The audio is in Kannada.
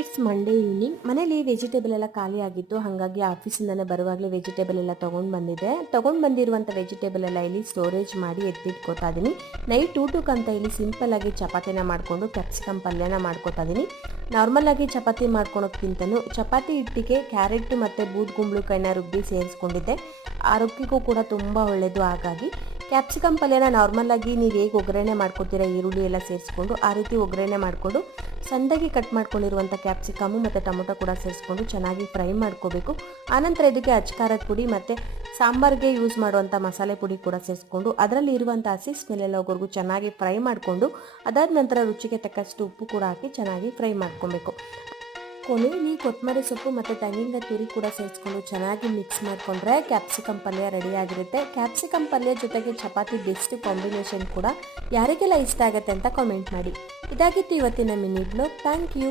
It's Monday evening. ಮನೇಲಿ ವೆಜಿಟೇಬಲ್ ಎಲ್ಲ ಖಾಲಿ ಆಗಿತ್ತು, ಹಾಗಾಗಿ ಆಫೀಸಿಂದನೇ ಬರುವಾಗಲೇ ವೆಜಿಟೇಬಲ್ ಎಲ್ಲ ತೊಗೊಂಡು ಬಂದಿದ್ದೆ. ತೊಗೊಂಡು ಬಂದಿರುವಂಥ ವೆಜಿಟೇಬಲ್ ಎಲ್ಲ ಇಲ್ಲಿ ಸ್ಟೋರೇಜ್ ಮಾಡಿ ಎತ್ತಿಟ್ಕೋತಾ ಇದ್ದೀನಿ. ನೈಟ್ ಊಟಕ್ಕಂತ ಇಲ್ಲಿ ಸಿಂಪಲ್ಲಾಗಿ ಚಪಾತಿನ ಮಾಡಿಕೊಂಡು ಕ್ಯಾಪ್ಸಿಕಮ್ ಪಲ್ಯನ ಮಾಡ್ಕೋತಾ ಇದ್ದೀನಿ. ನಾರ್ಮಲಾಗಿ ಚಪಾತಿ ಮಾಡ್ಕೊಳೋಕ್ಕಿಂತನೂ ಚಪಾತಿ ಹಿಟ್ಟಿಗೆ ಕ್ಯಾರೆಟ್ ಮತ್ತು ಬೂದ್ಗುಂಬಳಕಾಯಿನ ರುಬ್ಬಿ ಸೇರಿಸ್ಕೊಂಡಿದ್ದೆ. ಆರೋಗ್ಯಕ್ಕೂ ಕೂಡ ತುಂಬ ಒಳ್ಳೆಯದು. ಹಾಗಾಗಿ ಕ್ಯಾಪ್ಸಿಕಮ್ ಪಲ್ಯನ ನಾರ್ಮಲಾಗಿ ನೀವು ಹೇಗೆ ಒಗ್ಗರಣೆ ಮಾಡ್ಕೊತೀರಾ, ಈರುಳ್ಳಿ ಎಲ್ಲ ಸೇರಿಸ್ಕೊಂಡು ಆ ರೀತಿ ಒಗ್ಗರಣೆ ಮಾಡಿಕೊಂಡು ಸಣ್ಣದಾಗಿ ಕಟ್ ಮಾಡ್ಕೊಂಡಿರುವಂಥ ಕ್ಯಾಪ್ಸಿಕಮು ಮತ್ತು ಟೊಮೊಟೊ ಕೂಡ ಸೇರಿಸ್ಕೊಂಡು ಚೆನ್ನಾಗಿ ಫ್ರೈ ಮಾಡ್ಕೋಬೇಕು. ಆನಂತರ ಇದಕ್ಕೆ ಅಚ್ಕಾರದ ಪುಡಿ ಮತ್ತು ಸಾಂಬಾರಿಗೆ ಯೂಸ್ ಮಾಡುವಂಥ ಮಸಾಲೆ ಪುಡಿ ಕೂಡ ಸೇರಿಸ್ಕೊಂಡು ಅದರಲ್ಲಿ ಇರುವಂಥ ಹಸಿ ಸ್ಮೆಲ್ ಎಲ್ಲ ಹೋಗೋವರೆಗೂ ಚೆನ್ನಾಗಿ ಫ್ರೈ ಮಾಡಿಕೊಂಡು ಅದಾದ ನಂತರ ರುಚಿಗೆ ತಕ್ಕಷ್ಟು ಉಪ್ಪು ಕೂಡ ಹಾಕಿ ಚೆನ್ನಾಗಿ ಫ್ರೈ ಮಾಡ್ಕೊಬೇಕು. ಕೊನೆಯಲ್ಲಿ ಕೊತ್ತಂಬರಿ ಸೊಪ್ಪು ಮತ್ತು ತೆಂಗಿನಕಾಯಿ ತುರಿ ಕೂಡ ಸೇರಿಸ್ಕೊಂಡು ಚೆನ್ನಾಗಿ ಮಿಕ್ಸ್ ಮಾಡಿಕೊಂಡ್ರೆ ಕ್ಯಾಪ್ಸಿಕಮ್ ಪಲ್ಯ ರೆಡಿ ಆಗಿರುತ್ತೆ. ಕ್ಯಾಪ್ಸಿಕಮ್ ಪಲ್ಯ ಜೊತೆಗೆ ಚಪಾತಿ ಬೆಸ್ಟ್ ಕಾಂಬಿನೇಷನ್ ಕೂಡ. ಯಾರಿಗೆಲ್ಲ ಇಷ್ಟ ಆಗುತ್ತೆ ಅಂತ ಕಾಮೆಂಟ್ ಮಾಡಿ. ಇದಾಗಿತ್ತು ಇವತ್ತಿನ ಮಿನಿ ಬ್ಲಾಗ್. Thank you.